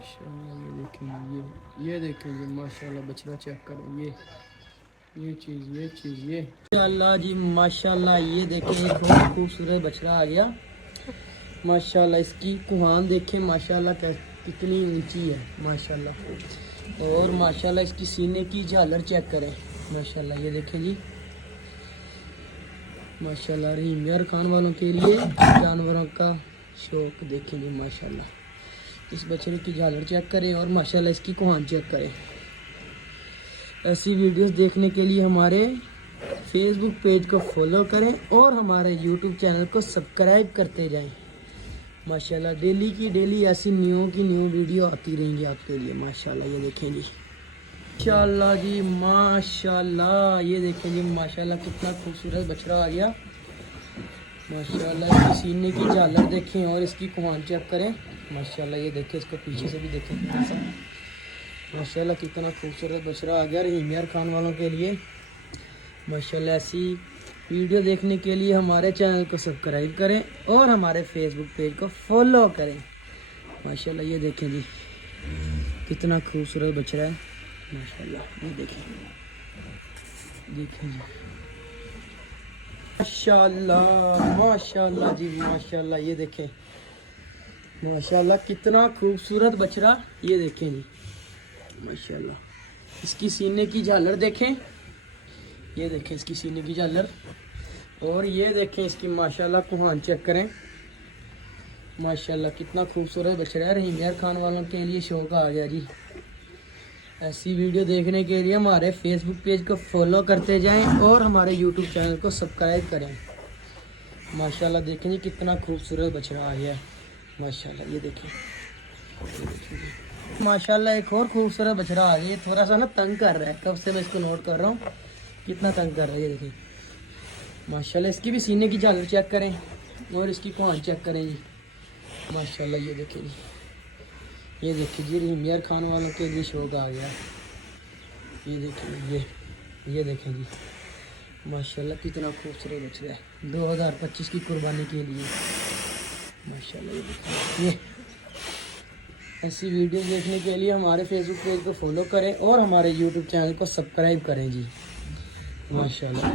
माशाल्लाह ये देखें ये देखें जी माशाल्लाह बछड़ा चेक करें ये चीज़ ये माशाल्लाह जी माशाल्लाह ये देखें एक बहुत खूबसूरत बछड़ा आ गया माशाल्लाह। इसकी कुहान देखें माशाल्लाह कितनी ऊंची है माशाल्लाह। और माशाल्लाह इसकी सीने की झालर चेक करें माशाल्लाह। ये देखें जी माशाल्लाह। रहीम यार खान वालों के लिए जानवरों का शौक देखें जी माशाल्लाह। इस बछड़े की झालर चेक करें और माशाल्लाह इसकी कुहान चेक करें। ऐसी वीडियोस देखने के लिए हमारे फेसबुक पेज को फॉलो करें और हमारे यूट्यूब चैनल को सब्सक्राइब करते जाएं माशाल्लाह। डेली की डेली ऐसी न्यू वीडियो आती रहेंगी आपके लिए माशाल्लाह। ये देखें जी माशाल्लाह जी माशाल्लाह। ये देखें जी माशाल्लाह कितना खूबसूरत बछड़ा आ गया माशाल्लाह। इसकी सीने की झालर देखें और इसकी कुहान चेक करें माशाल्लाह। ये देखें इसको पीछे से भी देखें माशाल्लाह कितना खूबसूरत बछड़ा आ गया रहीम यार खान वालों के लिए माशाल्लाह। ऐसी वीडियो देखने के लिए हमारे चैनल को सब्सक्राइब करें और हमारे फेसबुक पेज को फॉलो करें माशाल्लाह। ये देखें जी कितना खूबसूरत बछड़ा है माशाल्लाह। ये देखें जी माशाल्लाह माशाल्लाह जी माशाल्लाह। ये देखें माशाल्लाह कितना खूबसूरत बछड़ा। ये देखें जी माशाल्लाह। इसकी सीने की झालर देखें। ये देखें इसकी सीने की झालर और ये देखें इसकी माशाल्लाह कुहान चेक करें माशाल्लाह। कितना खूबसूरत बछड़ा है। रहीम यार खान वालों के लिए शौक आ गया जी। ऐसी वीडियो देखने के लिए हमारे फेसबुक पेज को फॉलो करते जाएं और हमारे यूट्यूब चैनल को सब्सक्राइब करें माशाल्लाह। देखें जी कितना खूबसूरत बछड़ा आ गया माशाल्लाह। ये देखें माशाल्लाह एक और खूबसूरत बछड़ा आ गया। थोड़ा सा ना तंग कर रहा है, कब से मैं इसको नोट कर रहा हूँ कितना तंग कर रहा है। ये देखें माशाल्लाह। इसकी भी सीने की झालर चेक करें और इसकी कुहान चेक करें जी माशाल्लाह। ये देखें जी रहीम यार खान वालों के लिए शौक आ गया। ये देखें ये देखें जी माशाल्लाह कितना खूबसूरत बछड़ा है 2025 की कुर्बानी के लिए माशाल्लाह। ये देखें ये ऐसी वीडियो देखने के लिए हमारे फेसबुक पेज को फॉलो करें और हमारे यूट्यूब चैनल को सब्सक्राइब करें जी माशाल्लाह।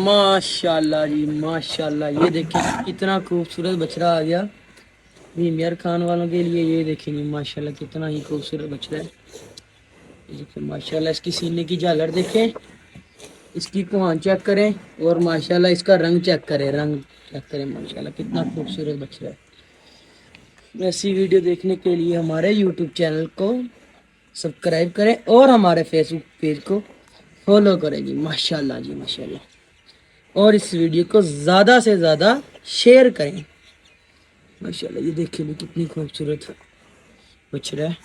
माशाल्लाह जी माशाल्लाह। ये देखें कितना खूबसूरत बछड़ा आ गया रहीम यार खान वालों के लिए। ये देखेंगे माशाल्लाह कितना ही खूबसूरत बछड़ा है। देखें माशाल्लाह इसकी सीने की झालर देखें, इसकी कुहान चेक करें और माशाल्लाह इसका रंग चेक करें माशाल्लाह कितना खूबसूरत बछड़ा है। ऐसी वीडियो देखने के लिए हमारे यूट्यूब चैनल को सब्सक्राइब करें और हमारे फेसबुक पेज को फॉलो करें जी माशाल्लाह जी माशाल्लाह। और इस वीडियो को ज़्यादा से ज़्यादा शेयर करें माशाल्लाह। ये देखिए कितनी खूबसूरत बछड़ा है।